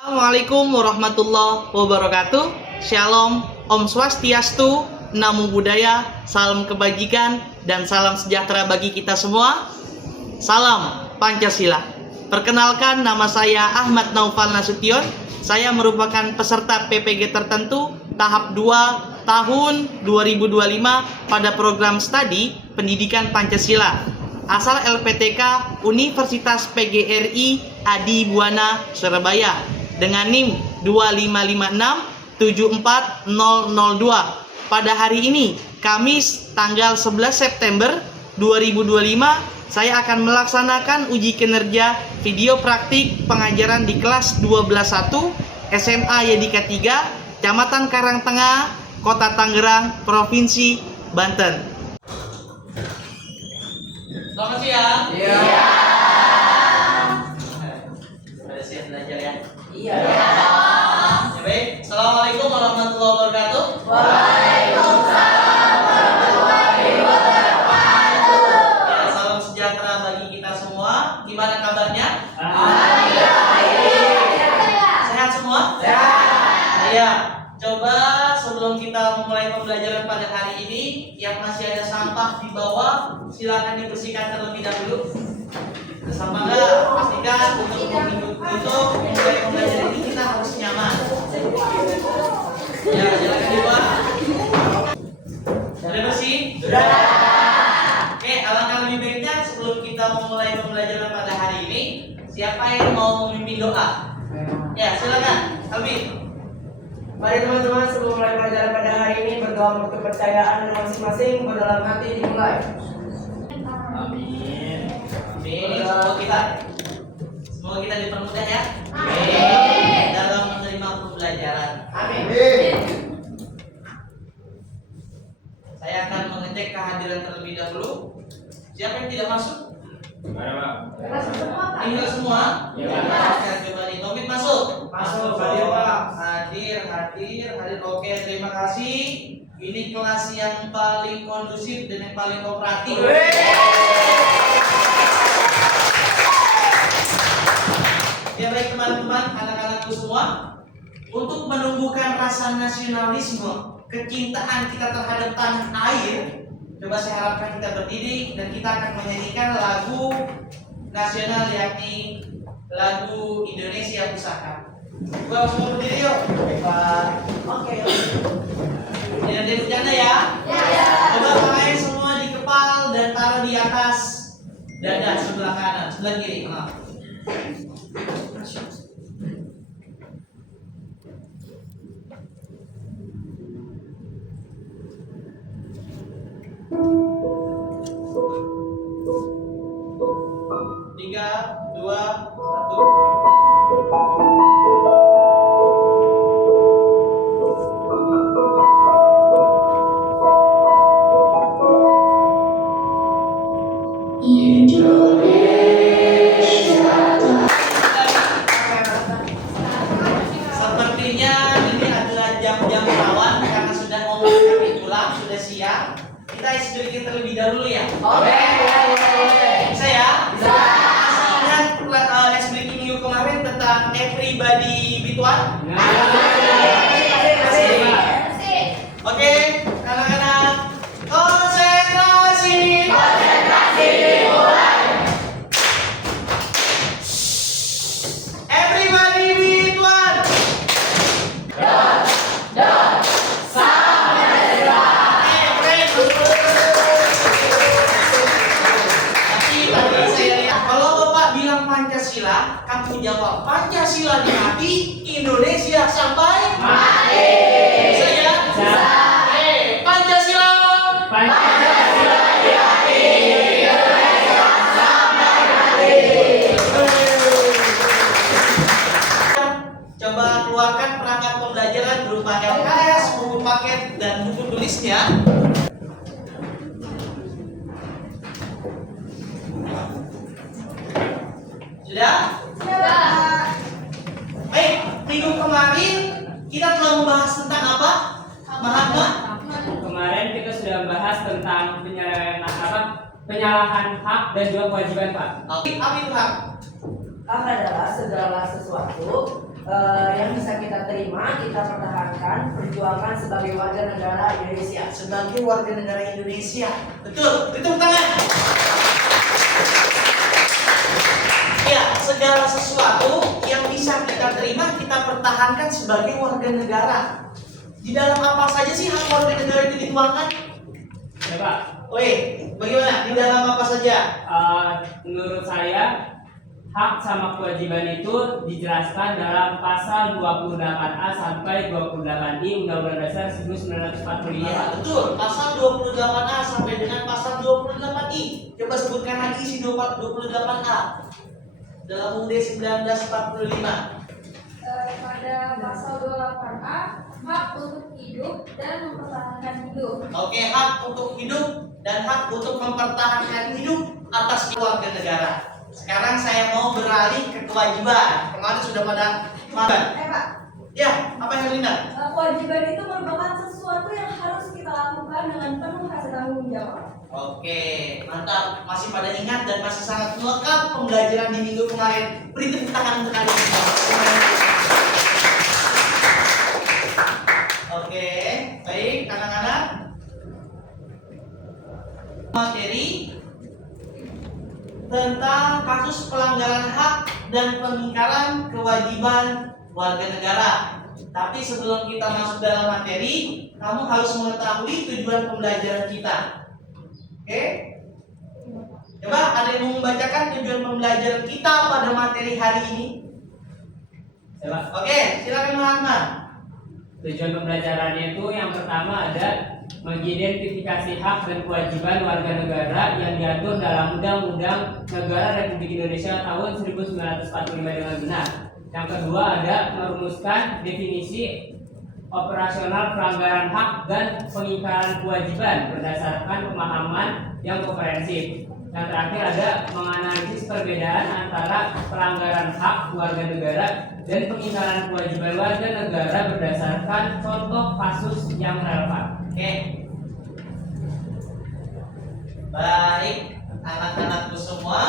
Assalamualaikum warahmatullahi wabarakatuh. Shalom, Om Swastiastu, Namo Buddhaya, salam kebajikan dan salam sejahtera bagi kita semua. Salam Pancasila. Perkenalkan, nama saya Ahmad Naufal Nasution. Saya merupakan peserta PPG tertentu tahap 2 tahun 2025 pada program studi Pendidikan Pancasila asal LPTK Universitas PGRI Adi Buana Surabaya dengan NIM 255674002. Pada hari ini, Kamis tanggal 11 September 2025, saya akan melaksanakan uji kinerja video praktik pengajaran di kelas 12.1 SMA Yadika 3, Kecamatan Karangtengah, Kota Tangerang, Provinsi Banten. Selamat siang. Iya. Sudah siap belajar ya? Iya. Ya, baik. Assalamualaikum warahmatullahi wabarakatuh. Waalaikumsalam warahmatullahi wabarakatuh. Ya, salam sejahtera bagi kita semua. Gimana kabarnya? Sehat semua? Sehat. Ya. Coba sebelum kita memulai pembelajaran pada hari ini, yang masih ada sampah di bawah, silakan dibersihkan terlebih dahulu. Ada sampah nggak? Pastikan untuk memulai pembelajaran ini kita harus nyaman. Ya, silakan dibuat. Sudah bersih? Sudah. Oke, alangkah lebih baiknya sebelum kita memulai pembelajaran pada hari ini, siapa yang mau memimpin doa? Ya, silakan. Alvin. Mari teman-teman, sebelum mulai pelajaran pada hari ini, berdoa untuk kepercayaan masing-masing berdalam hati dimulai. Amin. Amin. Semoga kita dipermudah ya. Amin. Dalam menerima pembelajaran. Amin. Saya akan mengecek kehadiran terlebih dahulu. Siapa yang tidak masuk? Tinggal semua. Ya, coba di Tomit masuk. Masuk, hadir, Pak. Hadir. Oke, terima kasih. Ini kelas yang paling kondusif dan yang paling kooperatif. Ya, baik teman-teman, anak-anakku semua, untuk menumbuhkan rasa nasionalisme, kecintaan kita terhadap tanah air, coba saya harapkan kita berdiri dan kita akan menyanyikan lagu nasional, yakni lagu Indonesia Pusaka. Coba semua berdiri yuk. Oke. Jangan jadi bercanda ya. Coba tangannya semua dikepal dan taruh di atas dada sebelah kanan, sebelah kiri. Maaf. Tiga, dua, satu. Sepertinya ini adalah jam-jam rawan karena sudah mau kami pulang, sudah siang. Kita isi sedikit terlebih dahulu ya. Oke. Bisa ya? Bisa. Masih ingat les breaking minggu kemarin tentang everybody be one? Oke, anak-anak, konsentrasi. Everybody be one. Tadi saya lihat kalau Bapak bilang Pancasila, kamu jawab Pancasila di hati, Indonesia sampai mati. Bisa ya? Bisa. Pancasila. Pancasila di hati, Indonesia sampai mati. Coba keluarkan perangkat pembelajaran berupa LKS, buku paket, dan buku tulisnya. Sudah? Baik, minggu kemarin kita telah membahas tentang apa? Mahatma. Kemarin kita sudah membahas tentang penyalahan hak dan juga kewajiban, Pak. Apa itu hak? Hak adalah segala sesuatu yang bisa kita terima, kita pertahankan, perjuangkan sebagai warga negara Indonesia. Sebagai warga negara Indonesia. Betul, tepuk tangan. Ya, segala sesuatu yang bisa kita terima, kita pertahankan sebagai warga negara. Di dalam apa saja sih hak warga negara itu dituangkan? Ya Pak, Oke, bagaimana? Di dalam apa saja? menurut saya hak sama kewajiban itu dijelaskan dalam pasal 28A sampai 28I Undang-Undang Dasar 1945. Ya, betul. Pasal 28A sampai dengan pasal 28I. Coba sebutkan lagi isi 28A dalam UUD 1945. Pada pasal 28A, hak untuk hidup dan mempertahankan hidup. Oke, hak untuk hidup dan hak untuk mempertahankan hidup atas warga negara. Sekarang saya mau beralih ke kewajiban. Kemarin sudah pada makan. Pak, Ya, apa yang Linda? kewajiban itu merupakan sesuatu yang harus kita lakukan dengan penuh rasa tanggung jawab. Oke, mantap. Masih pada ingat dan masih sangat melekat pembelajaran di minggu kemarin. Beri tepuk tangan untuk kalian semua. Oke, baik anak-anak. Materi tentang kasus pelanggaran hak dan pengingkaran kewajiban warga negara. Tapi sebelum kita masuk dalam materi, kamu harus mengetahui tujuan pembelajaran kita. Oke? Coba ada yang mau membacakan tujuan pembelajaran kita pada materi hari ini? Ya Pak, Oke, silakan Muhammad. tujuan pembelajarannya itu yang pertama ada mengidentifikasi hak dan kewajiban warga negara yang diatur dalam Undang-Undang Negara Republik Indonesia tahun 1945 dengan benar. Yang kedua ada merumuskan definisi operasional pelanggaran hak dan pengingkaran kewajiban berdasarkan pemahaman yang komprehensif. Yang terakhir ada menganalisis perbedaan antara pelanggaran hak warga negara dan pengingkaran kewajiban warga negara berdasarkan contoh kasus yang relevan. Oke. Baik, anak-anakku semua.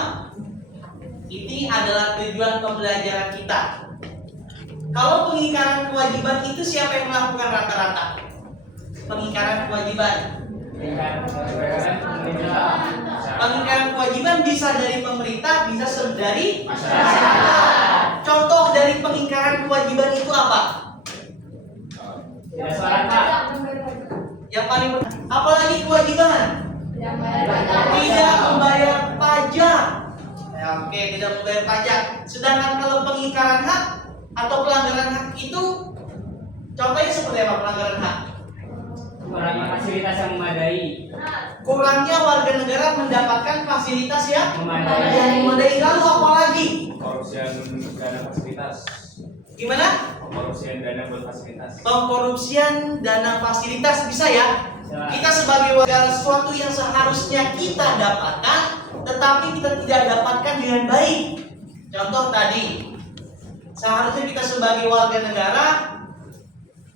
Ini adalah tujuan pembelajaran kita. Kalau pengingkaran kewajiban itu siapa yang melakukan rata-rata? Pengingkaran kewajiban. Pengingkaran kewajiban bisa dari pemerintah, bisa dari masyarakat. Contoh dari pengingkaran kewajiban itu apa? Tidak sholat Pak. Yang paling apalagi kewajiban? Tidak membayar pajak. Ya, oke, tidak membayar pajak. Sedangkan kalau pengingkaran hak atau pelanggaran hak itu contohnya seperti apa pelanggaran hak? Kurangnya fasilitas yang memadai. Kurangnya warga negara mendapatkan fasilitas yang Memadai. memadai. Lalu apa lagi? Korupsian dana fasilitas. Gimana? Korupsian dana buat fasilitas. Pengkorupsian dana fasilitas bisa ya? Kita sebagai warga sesuatu yang seharusnya kita dapatkan, tetapi kita tidak dapatkan dengan baik. Contoh tadi, seharusnya kita sebagai warga negara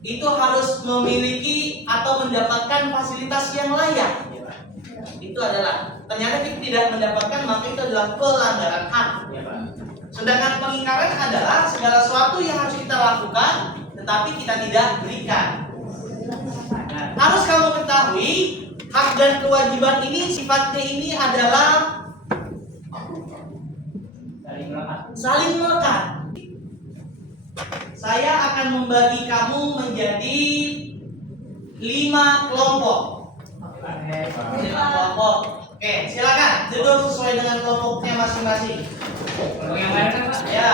itu harus memiliki atau mendapatkan fasilitas yang layak. Itu adalah ternyata kita tidak mendapatkan, maka itu adalah pelanggaran hak. Sedangkan pengingkaran adalah segala sesuatu yang harus kita lakukan, tetapi kita tidak berikan. Nah, harus kamu ketahui hak dan kewajiban ini sifatnya ini adalah saling melekat. Saya akan membagi kamu menjadi 5 kelompok. 5 kelompok. Oke, silakan duduk sesuai dengan kelompoknya masing-masing. Kalau yang lain kan Pak? Ya.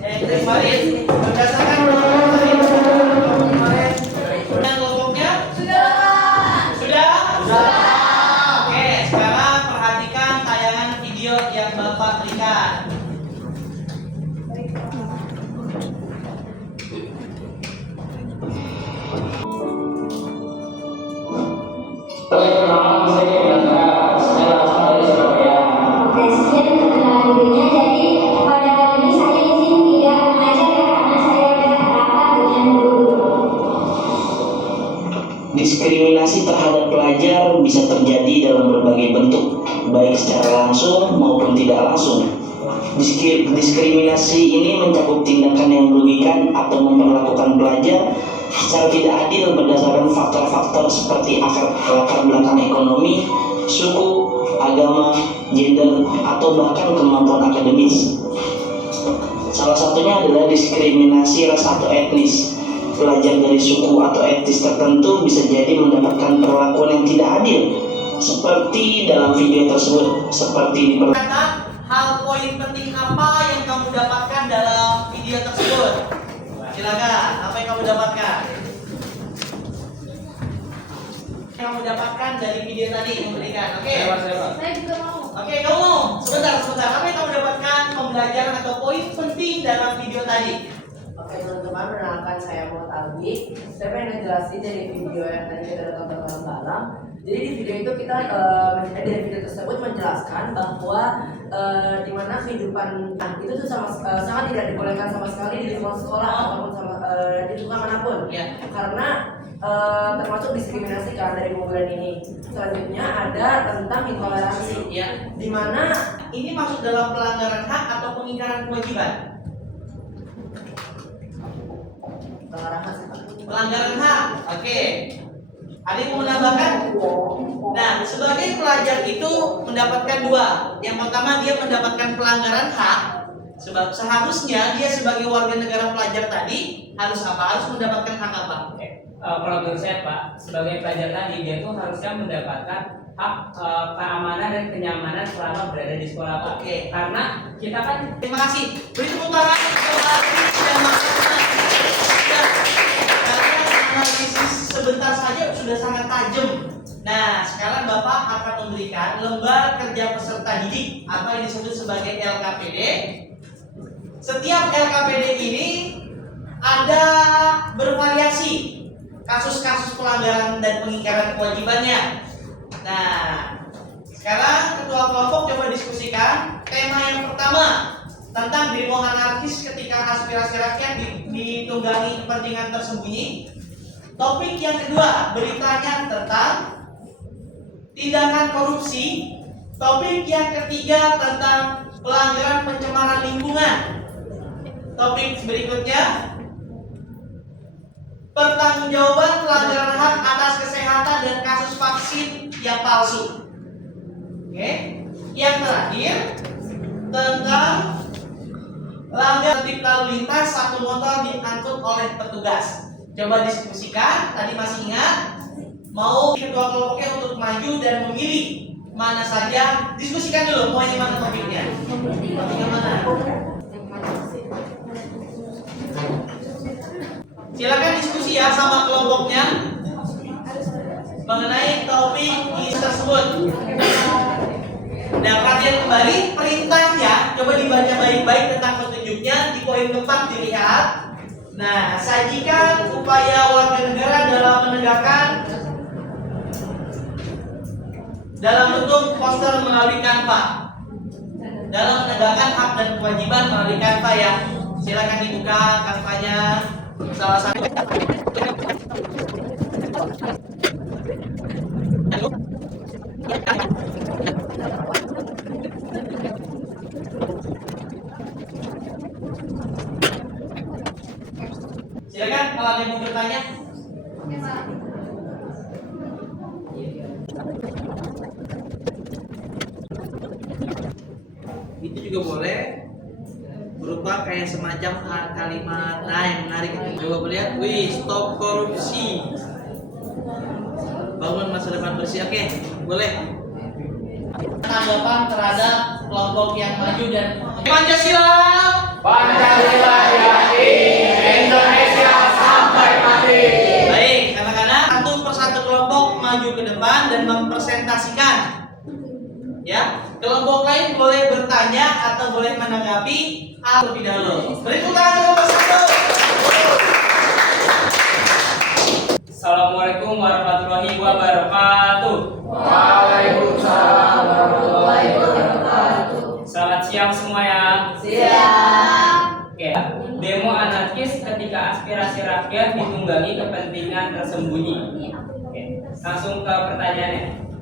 Kemarin berdasarkan kelompok tadi, kemarin dan kelompoknya sudah. Oke, sekarang perhatikan tayangan video yang Bapak berikan. Presiden mengenal dirinya, jadi pada kali ini saya izin tidak mengajar karena saya sudah rapat dengan guru. Diskriminasi terhadap pelajar bisa terjadi dalam berbagai bentuk, baik secara langsung maupun tidak langsung. Diskriminasi ini mencakup tindakan yang merugikan atau memperlakukan pelajar secara tidak adil berdasarkan faktor-faktor seperti latar belakang ekonomi, suku, agama, gender, atau bahkan kemampuan akademis. Salah satunya adalah diskriminasi ras atau etnis. Pelajar dari suku atau etnis tertentu bisa jadi mendapatkan perlakuan yang tidak adil, seperti dalam video tersebut, seperti Kata hal poin penting apa yang kamu dapatkan dalam video tersebut? Silakan, apa yang kamu dapatkan? Yang kamu dapatkan dari video tadi memberikan, oke? Saya juga mau. Oke, kamu sebentar. Apa yang kamu dapatkan pembelajaran atau poin penting dalam video tadi? Oke teman-teman, perkenalkan saya Muhammad Aldi. Saya pengen ngejelasin dari video yang tadi kita udah tonton bareng-bareng. Jadi di video itu kita dari video tersebut menjelaskan bahwa di mana kehidupan itu tuh sangat tidak dibolehkan sama sekali di lingkungan sekolah ataupun di lingkungan manapun. Ya. Karena termasuk diskriminasi kan dari pembulian ini. Selanjutnya ada tentang intoleransi. Ya. Di mana Ini masuk dalam pelanggaran hak atau pengingkaran kewajiban? Pelanggaran hak. Oke. Ada yang mau menambahkan? Nah, sebagai pelajar itu mendapatkan dua. Yang pertama, dia mendapatkan pelanggaran hak. Sebab seharusnya dia sebagai warga negara pelajar tadi harus apa? Harus mendapatkan hak apa? Kalau menurut saya Pak, sebagai pelajar tadi dia tuh harusnya mendapatkan hak keamanan dan kenyamanan selama berada di sekolah Pak. Oke. Karena kita kan Terima kasih. Beri tepuk tangan untuk Hafiz dan Mas Herman. Ya, kalian analisis sebentar saja sudah sangat tajam. Nah, sekarang Bapak akan memberikan lembar kerja peserta didik atau yang disebut sebagai LKPD. Setiap LKPD ini ada bervariasi kasus-kasus pelanggaran dan pengingkaran kewajibannya. Nah, sekarang ketua kelompok coba diskusikan tema yang pertama tentang demo anarkis ketika aspirasi rakyat ditunggangi kepentingan tersembunyi. Topik yang kedua beritanya tentang tindakan korupsi. Topik yang ketiga tentang pelanggaran pencemaran lingkungan. Topik berikutnya pertanggungjawaban pelanggaran hak atas kesehatan dan kasus vaksin yang palsu. Oke. Yang terakhir tentang langgar tertib lalu lintas satu motor diangkut oleh petugas. Coba diskusikan. Tadi masih ingat? Mau kedua kelompoknya untuk maju dan memilih mana saja. Diskusikan dulu mau yang mana topiknya. Topik yang mana? Silakan diskusi ya sama kelompoknya mengenai topik tersebut. Nah, perhatian kembali perintahnya, coba dibaca baik-baik tentang petunjuknya di poin keempat dilihat. Nah, sajikan upaya warga negara dalam menegakkan dalam bentuk poster melalui Canva. Dalam menegakkan hak dan kewajiban melalui Canva ya. Silakan dibuka Canva-nya. Salah satu silakan kalau ada yang mau bertanya. Itu juga boleh berupa kayak semacam kalimat yang menarik itu. Coba melihat, wih, stop korupsi, bangun masa depan bersih. Oke, boleh. Tanggapan terhadap kelompok yang maju dan Pancasila. Pancasila diakini, Indonesia sampai mati. Baik, anak-anak, satu persatu kelompok maju ke depan dan mempresentasikan. Ya, kelompok lain boleh bertanya atau boleh menanggapi lebih dahulu. Beri tepuk tangan kelompok satu. Assalamualaikum warahmatullahi wabarakatuh. Waalaikumsalam warahmatullahi wabarakatuh. Selamat siang semua ya. Siap. Oke, demo anarkis ketika aspirasi rakyat ditunggangi kepentingan tersembunyi. Oke, langsung ke pertanyaannya.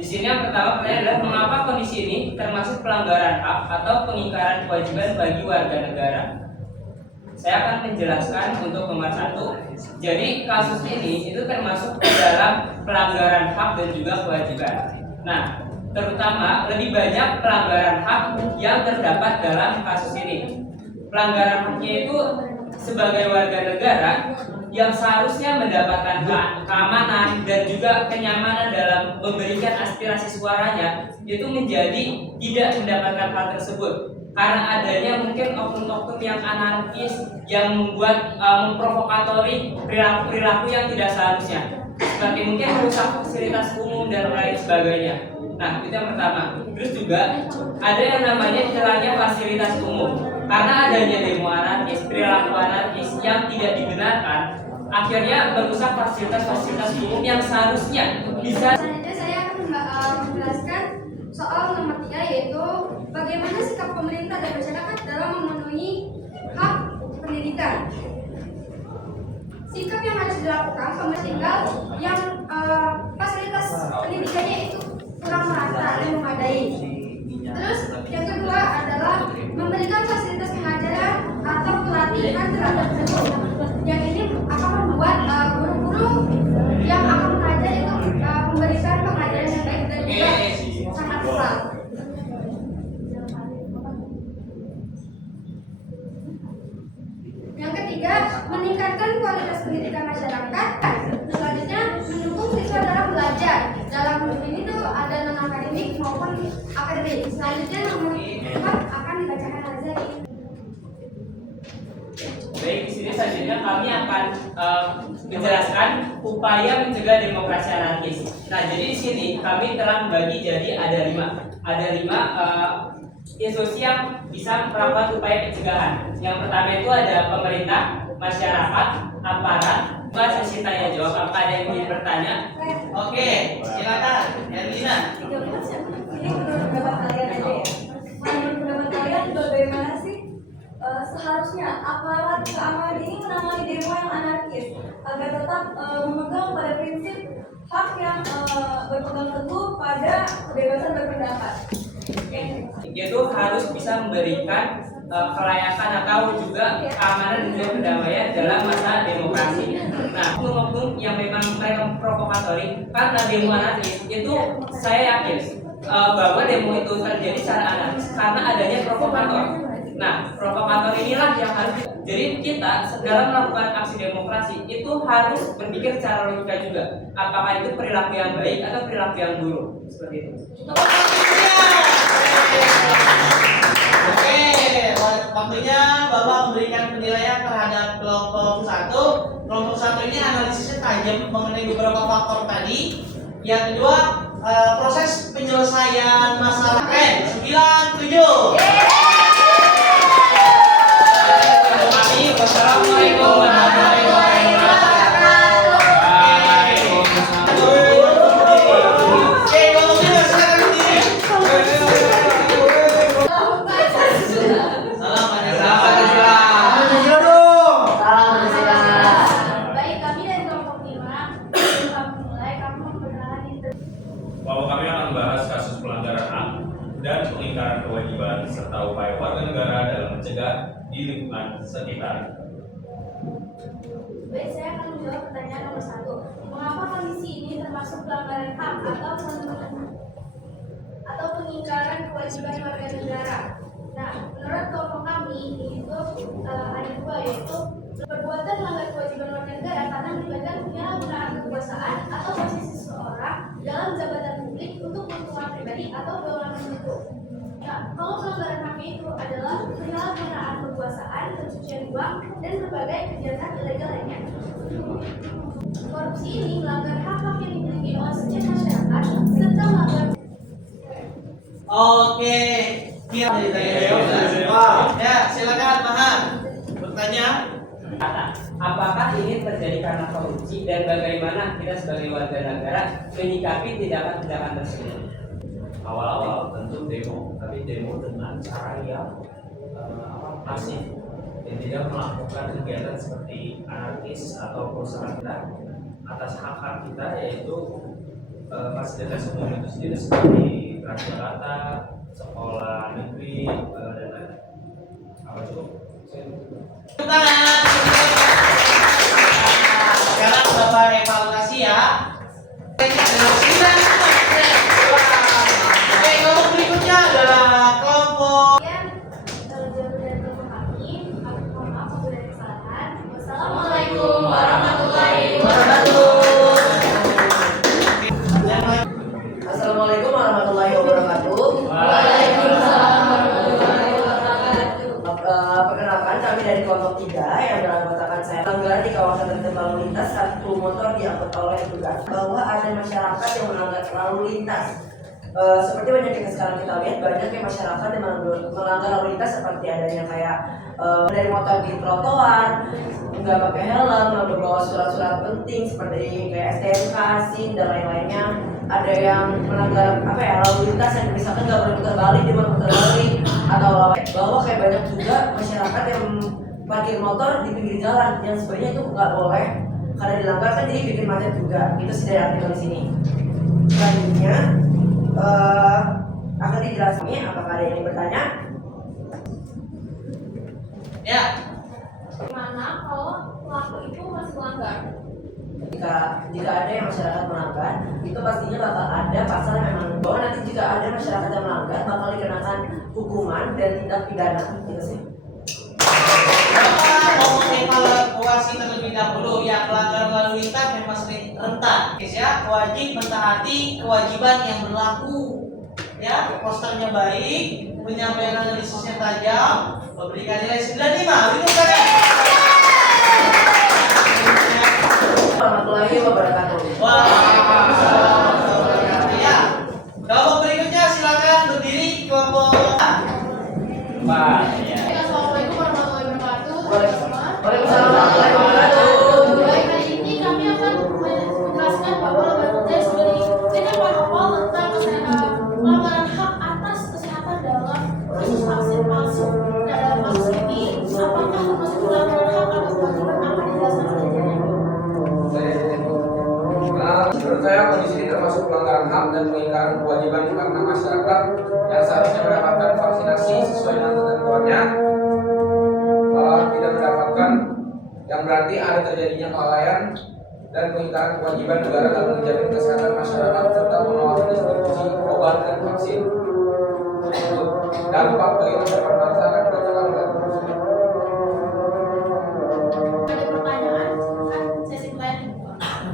Di sini yang pertama pertanyaan adalah mengapa kondisi ini termasuk pelanggaran hak atau pengingkaran kewajiban bagi warga negara. Saya akan menjelaskan untuk nomor 1. Jadi kasus ini itu termasuk ke dalam pelanggaran hak dan juga kewajiban. Nah, terutama lebih banyak pelanggaran hak yang terdapat dalam kasus ini. Pelanggaran haknya itu sebagai warga negara yang seharusnya mendapatkan keamanan dan juga kenyamanan dalam memberikan aspirasi suaranya itu menjadi tidak mendapatkan hal tersebut karena adanya mungkin oknum-oknum yang anarkis yang membuat memprovokatori perilaku yang tidak seharusnya seperti mungkin merusak fasilitas umum dan lain sebagainya. Nah, itu yang pertama. Terus juga ada yang namanya hilangnya fasilitas umum. Karena adanya demo anarkis, perilaku anarkis yang tidak dibenarkan, akhirnya merusak fasilitas-fasilitas umum yang seharusnya bisa. Selanjutnya saya akan menjelaskan soal nomor 3, yaitu bagaimana sikap pemerintah dan masyarakat dalam memenuhi hak pendidikan. Sikap yang harus dilakukan pemerintah yang fasilitas pendidikannya itu kurang merata dan memadai. Terus yang kedua adalah memberikan fasilitas pengajaran atau pelatihan terhadap guru. Yang ini akan membuat guru-guru yang akan mengajar itu memberikan pengajaran yang baik dan juga sangat kurang. Yang ketiga, meningkatkan kualitas pendidikan masyarakat. Selanjutnya, mendukung siswa dalam belajar. Dalam ini tuh ada non akademik maupun akademik. Selanjutnya nomor 4 akan dibacakan Azari. Baik, di sini selanjutnya kami akan menjelaskan upaya mencegah demokrasi anarkis. Nah, jadi di sini kami telah membagi jadi ada 5 institusi yang bisa melakukan upaya pencegahan. Yang pertama itu ada pemerintah, masyarakat, aparat. Mbak Sesi tanya jawab, apakah ada yang ingin bertanya? Oke, silakan Erlina. Ini menurut pendapat kalian aja ya. Menurut pendapat kalian bagaimana sih seharusnya aparat keamanan ini menangani demo yang anarkis agar tetap memegang pada prinsip hak yang berpegang teguh pada kebebasan berpendapat. Itu harus bisa memberikan kelayakan atau juga keamanan dan juga perdamaian dalam masa demokrasi. Nah, oknum-oknum yang memang mereka provokatori karena demo anarkis itu saya yakin bahwa demo itu terjadi secara anarkis karena adanya provokator. Nah, provokator inilah yang harus jadi kita dalam melakukan aksi demokrasi itu harus berpikir secara logika juga. Apakah itu perilaku yang baik atau perilaku yang buruk? Seperti itu. Oke, waktunya Bapak memberikan penilaian terhadap kelompok 1. Kelompok 1 ini analisisnya tajam mengenai beberapa faktor tadi. Yang kedua, proses penyelesaian masalah 97. Wassalamualaikum warahmatullahi wabarakatuh. Oke, kelompok 2 silakan berdiri. Salam Pancasila. Baik, kami dari kelompok 5 sebelum kami mulai, kami memperkenalkan diri. Bahwa kami akan membahas kasus pelanggaran hak dan pengingkaran kewajiban serta upaya warga negara dalam mencegah di lingkungan sekitar. Baik, saya akan menjawab pertanyaan nomor 1. Mengapa kondisi ini termasuk pelanggaran hak atau pengingkaran kewajiban warga negara? Nah, menurut kelompok kami itu ada 2, yaitu perbuatan melanggar kewajiban warga negara karena melibatkan penyalahgunaan kekuasaan atau posisi seseorang dalam jabatan publik untuk keuntungan pribadi atau golongan tertentu. Nah, kalau pelanggaran HAM itu adalah penyalahgunaan kekuasaan, pencucian uang, dan berbagai kegiatan ilegal lainnya. Korupsi ini melanggar hak-hak yang dimiliki oleh setiap masyarakat serta melanggar. Oke, ya silakan Mahan bertanya. Apakah ini terjadi karena korupsi dan bagaimana kita sebagai warga negara menyikapi tindakan-tindakan tersebut? Awal-awal tentu demo, tapi demo dengan cara yang masif dan tidak melakukan kegiatan seperti anarkis atau perusahaan kita atas hak-hak kita, yaitu fasilitas umum itu sendiri seperti Transjakarta, sekolah negeri, dan lain-lain. Apa cukup? Sekarang Bapak evaluasi ya. Oke, kelompok berikutnya adalah kelompok. Assalamualaikum warahmatullahi Assalamualaikum warahmatullahi wabarakatuh. Perkenalkan, kami dari kelompok 3 yang beranggotakan saya. Pelanggaran di kawasan tertib lalu lintas saat kru motor diangkut oleh petugas bahwa ada masyarakat yang melanggar lalu lintas. Seperti banyak kita sekarang kita lihat banyaknya masyarakat yang melanggar lalu lintas seperti adanya kayak dari motor di trotoar, nggak pakai helm, nggak membawa surat-surat penting seperti kayak STNK, SIM dan lain-lainnya. Ada yang melanggar lalu lintas yang misalkan nggak boleh putar balik, dia mau putar balik atau bahwa kayak banyak juga masyarakat yang parkir motor di pinggir jalan yang sebenarnya itu nggak boleh karena dilanggar kan jadi bikin macet juga. Itu sih dari artikel di sini. Selanjutnya akan dijelaskan. Apakah ada yang bertanya? Ya. Gimana kalau pelaku itu masih melanggar? Jika ada yang masyarakat melanggar, itu pastinya bakal ada pasal yang memang bahwa nanti jika ada masyarakat yang melanggar bakal dikenakan hukuman dan tindak pidana. Gitu sih. Bapak mau mengevaluasi terlebih dahulu ya, pelanggar lalu lintas memang sering rentan. Ya, wajib mentaati kewajiban yang berlaku. Ya, posternya baik, penyampaian analisisnya tajam, memberikan nilai 95. Itu kan ya? Warahmatullahi wabarakatuh. Waalaikumsalam. Ya, kelompok berikutnya silakan berdiri kelompok A. Pak, ya. Assalamualaikum warahmatullahi wabarakatuh. Waalaikumsalam warahmatullahi wabarakatuh. Baik, hari ini kami akan menjelaskan bahwa lembaga kerja sebagai dengan protokol tentang pelanggaran hak atas kesehatan dalam kasus vaksin palsu. Nah, dalam kasus ini, apakah termasuk pelanggaran hak atas kewajiban akan dijelaskan selanjutnya? Menurut saya kondisi ini termasuk pelanggaran hak dan pengingkaran kewajiban karena masyarakat yang seharusnya mendapatkan vaksinasi sesuai dengan ketentuannya tidak mendapatkan, yang berarti ada terjadinya kelalaian dan pengingkaran kewajiban negara dalam menjamin kesehatan masyarakat serta pengawasan distribusi obat dan vaksin. Dampak bagi masa depan bangsa akan dirasakan oleh tersebut. Ada pertanyaan? Sesi lain.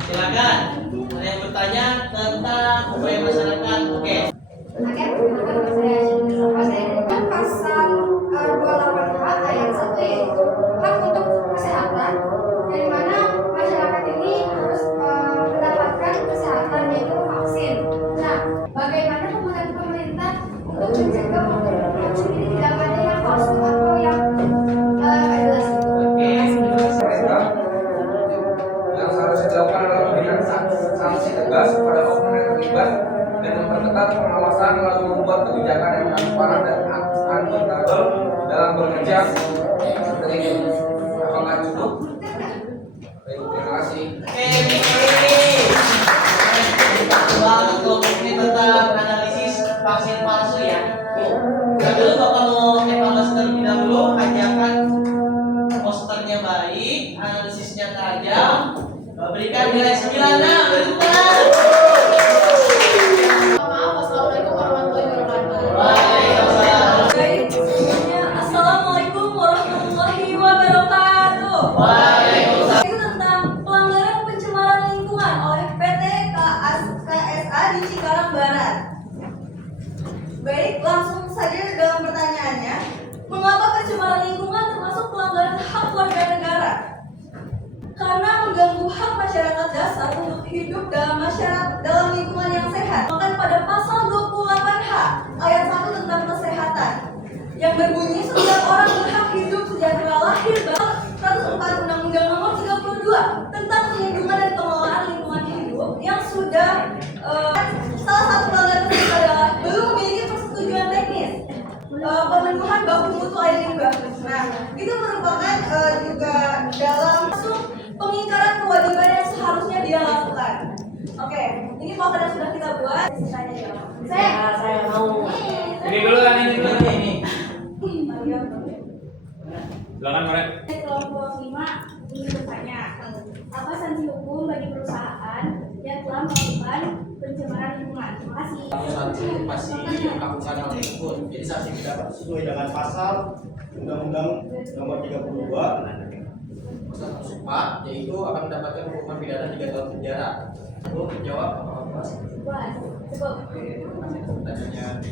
Silakan. Ada yang bertanya tentang upaya masyarakat? Oke. Kan pasal 28H ayat 1 yaitu hak untuk kesehatan, dari mana masyarakat ini harus mendapatkan kesehatan yaitu vaksin. Nah, bagaimana kemudian pemerintah untuk mencegah vaksin ini tidak ada yang palsu atau yang jelas? Pemerintah yang seharusnya dilakukan adalah memberikan sanksi tegas kepada oknum yang terlibat dan memperketat pengawasan lalu membuat kebijakan yang transparan dan akuntabel dalam bekerja seperti itu. Apakah cukup? Baik, terima kasih. Banget kelompok ini tentang analisis vaksin palsu ya. Nah, dulu Bapak mau evaluasi terlebih dahulu, ajakan posternya baik, analisisnya tajam, berikan nilai 96. Maaf, assalamualaikum warahmatullahi wabarakatuh. Waalaikumsalam. Baik, semuanya, assalamualaikum warahmatullahi wabarakatuh. Waalaikumsalam. Itu tentang pelanggaran pencemaran lingkungan oleh PT KSA di Cikarang Barat. Baik, langsung saja dalam pertanyaannya, mengapa pencemaran lingkungan termasuk pelanggaran hak warga negara? Karena mengganggu hak masyarakat dasar untuk hidup dalam lingkungan yang sehat. Maka pada pasal 28H ayat 1 tentang kesehatan yang berbunyi setiap orang berhak hidup sejahtera lahir batin 104 Undang-Undang Nomor 32 tentang perlindungan dan pengelolaan lingkungan hidup yang sudah salah satu pelanggaran tersebut adalah belum memiliki persetujuan teknis pemenuhan baku mutu air limbah. Nah, itu merupakan juga dalam masuk pengingkaran kewajiban yang seharusnya dia lakukan. Oke, ini poster yang sudah kita buat. Tanya jawab. Saya mau. Ini dulu kan, ini dulu ini. Ayo. Silakan Marek. Kelompok 5 ingin bertanya, apa sanksi hukum bagi perusahaan yang telah melakukan pencemaran lingkungan? Terima kasih. Sanksi masih melakukan hal tersebut. Jadi sanksi didapat sesuai dengan pasal Undang-Undang Nomor 32 Pasal 4, yaitu akan mendapatkan hukuman pidana 3 tahun penjara. Untuk menjawab apa Mas? Cukup. Terima kasih atas pertanyaannya.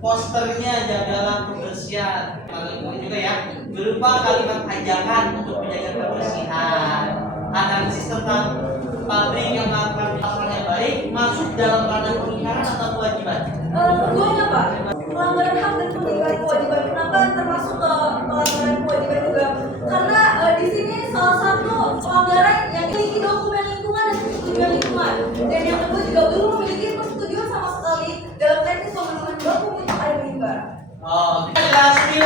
Posternya jagalah kebersihan lingkungan juga ya, berupa kalimat ajakan untuk menjaga kebersihan. Analisis tentang pabrik yang melakukan hal yang baik masuk dalam ranah pengingkaran atau kewajiban. Keduanya Pak, pelanggaran hak dan pengingkaran kewajiban. Kenapa termasuk ke pelanggaran kewajiban juga? Karena di sini salah satu pelanggaran yang memiliki dokumen lingkungan dan persetujuan lingkungan, dan yang kedua juga belum memiliki persetujuan sama sekali dalam teknis pemenuhan dokumen yang ada peninggaran. Oh, jelas 9,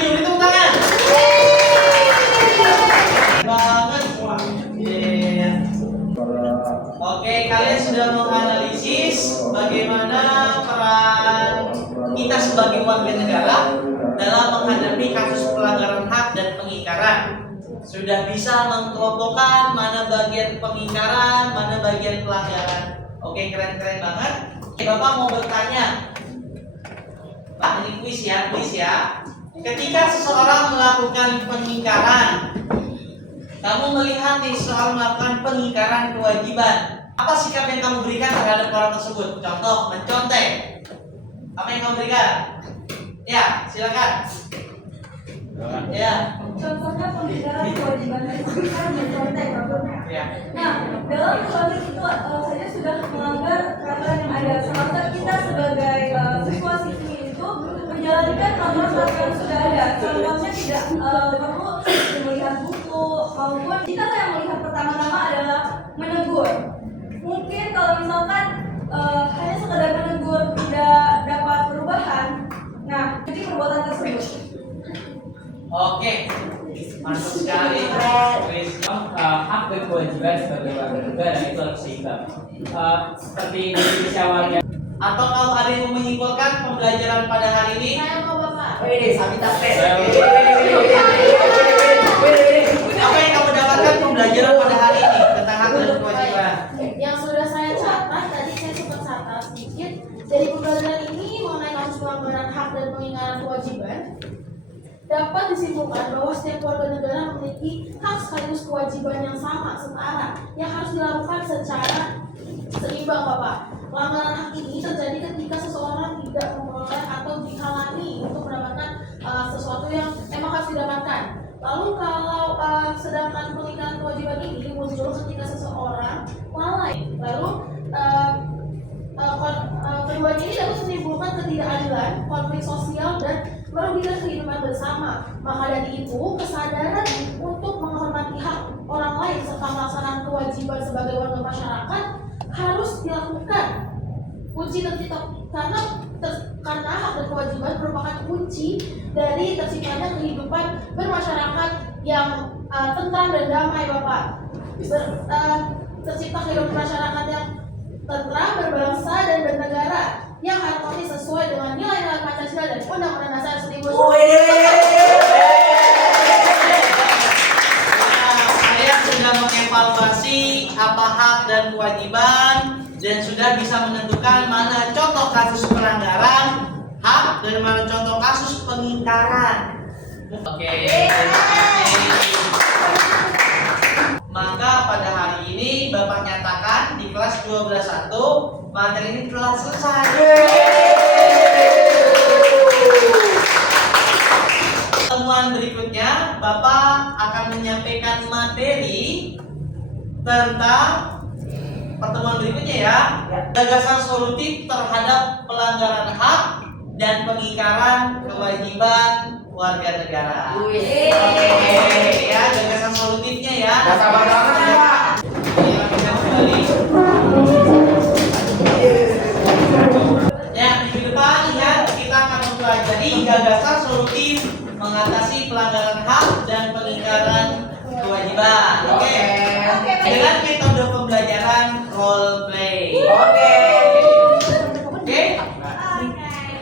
7, hitung tangan. Banget. Iya. Oke, kalian sudah menganalisis bagaimana peran kita sebagai warga negara dalam menghadapi kasus pelanggaran hak dan pengingkaran. Sudah bisa mengkelompokkan mana bagian pengingkaran, mana bagian pelanggaran. Oke, keren-keren banget. Oke, Bapak mau bertanya. Pak, ini kuis ya. Ketika seseorang melakukan pengingkaran, kamu melihat nih seseorang melakukan pengingkaran kewajiban, apa sikap yang kamu berikan terhadap orang tersebut? Contoh, mencontek. Apa yang kamu berikan? Ya, silakan. Ya. Contohnya pengingkaran kewajiban kan mencontek contohnya. Ya. Nah, dalam konteks itu saja sudah melanggar peraturan yang ada. Seharusnya kita sebagai siswa siswi itu menjalankan aturan yang sudah ada. Contohnya tidak perlu melihat buku maupun kita yang melihat pertama-tama adalah menegur. Mungkin kalau misalkan hanya sekedar menegur tidak dapat perubahan, nah jadi perbuatan tersebut. Oke. Masuk sekali. Hak dan kewajiban sebagai warga negara itu harus seimbang. Seperti Indonesia warga. Atau kalau ada yang mau menyimpulkan pembelajaran pada hari ini? Saya mau Bapak. Wih, Sabita tes. Apa yang kamu dapatkan pembelajaran pada hari ini tentang hak dan kewajiban? Yang sudah saya catat, tadi saya sempat catat sedikit. Dari pembelajaran ini mengenai kasus pelanggaran hak dan pengingkaran kewajiban, dapat disimpulkan bahwa setiap warga negara memiliki hak sekaligus kewajiban yang sama, setara, yang harus dilakukan secara seimbang, Bapak. Pelanggaran hak ini terjadi ketika seseorang tidak memperoleh atau dihalangi untuk mendapatkan sesuatu yang memang harus didapatkan. Lalu kalau sedangkan pengingkaran kewajiban ini muncul ketika seseorang lalai. Lalu keduanya ini dapat menimbulkan ketidakadilan, konflik sosial, dan merugikan kehidupan bersama. Maka dari itu, kesadaran untuk menghormati hak orang lain serta melaksanakan kewajiban sebagai warga masyarakat harus dilakukan. Kunci tercipta karena hak dan kewajiban merupakan kunci dari terciptanya kehidupan bermasyarakat yang tentram dan damai, Bapak. Tercipta kehidupan masyarakat yang tentram, berbangsa, dan bernegara yang harmonis sesuai dengan nilai-nilai Pancasila dan Undang-Undang Dasar 1945. Saya sudah mengevaluasi apa hak dan kewajiban dan sudah bisa menentukan mana contoh kasus pelanggaran hak dan mana contoh kasus pengingkaran. Oke. Maka pada hari ini Bapak nyatakan di kelas 12.1 materi ini telah selesai. Pertemuan berikutnya Bapak akan menyampaikan materi tentang pertemuan berikutnya ya, gagasan solutif terhadap pelanggaran hak dan pengingkaran kewajiban warga negara. Oke, ya gagasan solutifnya ya. Sabar banget ya. Iya, kita kembali. Ya, minggu depan ya kita akan mempelajari gagasan solutif mengatasi pelanggaran hak dan pengingkaran kewajiban. Oke. Dengan metode pembelajaran role play. Oke. Oke.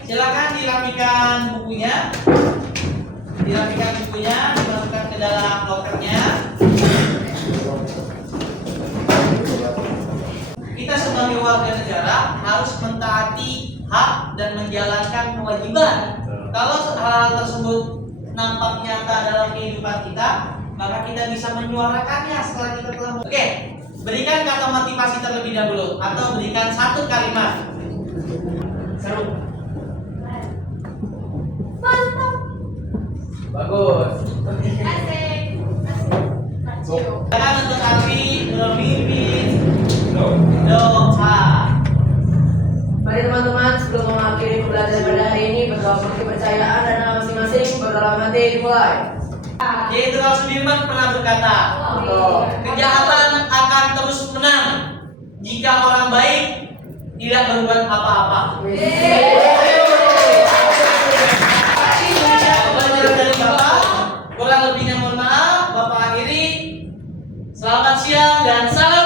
Silakan dirapikan bukunya. Dimasukkan ke dalam lokernya. Kita sebagai warga negara harus mentaati hak dan menjalankan kewajiban. Kalau hal-hal tersebut nampak nyata dalam kehidupan kita, maka kita bisa menyuarakannya setelah kita telah. Oke, berikan kata motivasi terlebih dahulu atau berikan satu kalimat. Seru. Mantap. Bagus. Asik. Silakan untuk Alfi memimpin doa. Mari teman-teman, sebelum mengakhiri pembelajaran pada hari ini, berdoa untuk kepercayaan dan nama masing-masing, berdalam hati dimulai. Yaitu Rasulullah pernah berkata, kejahatan akan terus menang jika orang baik tidak berbuat apa-apa. Pembelajaran dari Bapak, kurang lebihnya mohon maaf. Bapak akhiri. Selamat siang dan salam.